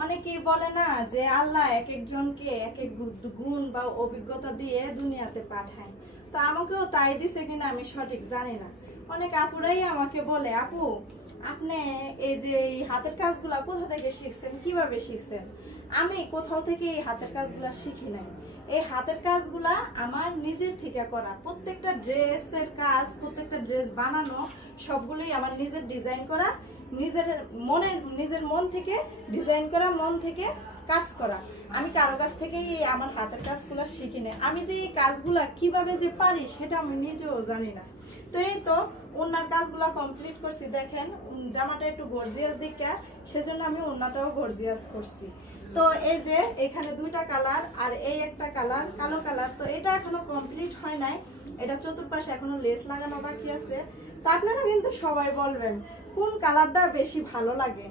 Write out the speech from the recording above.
অনেকেই বলে না যে আল্লাহ এক একজনকে এক এক গুণ বা অভিজ্ঞতা দিয়ে দুনিয়াতে পাঠায়। তো আমাকেও তাই দিছে কিনা আমি সঠিক জানি না। অনেক আপুরাই আমাকে বলে, আপু আপনি এই যে এই হাতের কাজগুলা কোথা থেকে শিখছেন, কিভাবে শিখছেন? আমি কোথাও থেকে এই হাতের কাজগুলা শিখি নাই। এই হাতের কাজগুলা আমার নিজের থেকে করা। প্রত্যেকটা ড্রেসের কাজ, প্রত্যেকটা ড্রেস বানানো সবগুলোই আমার নিজের ডিজাইন করা, নিজের মন থেকে ডিজাইন করা, মন থেকে কাজ করা। আমি কারো কাছ থেকেই আমার হাতের কাজগুলো শিখি না। আমি যে এই কাজগুলা কিভাবে যে পারি সেটা আমি নিজেও জানি না। তো এই তো ওনার কাজগুলো কমপ্লিট করছি। দেখেন জামাটা একটু গর্জিয়াস দিকে, সেজন্য আমি ওনাটাও গর্জিয়াস করছি। তো এই যে এখানে দুইটা কালার আর এই একটা কালার কালো কালার, তো এটা এখনো কমপ্লিট হয় নাই। এটা চতুর্পাশে এখনো লেস লাগানো বাকি আছে। তো আপনারা কিন্তু সবাই বলবেন কোন কালারটা বেশি ভালো লাগে।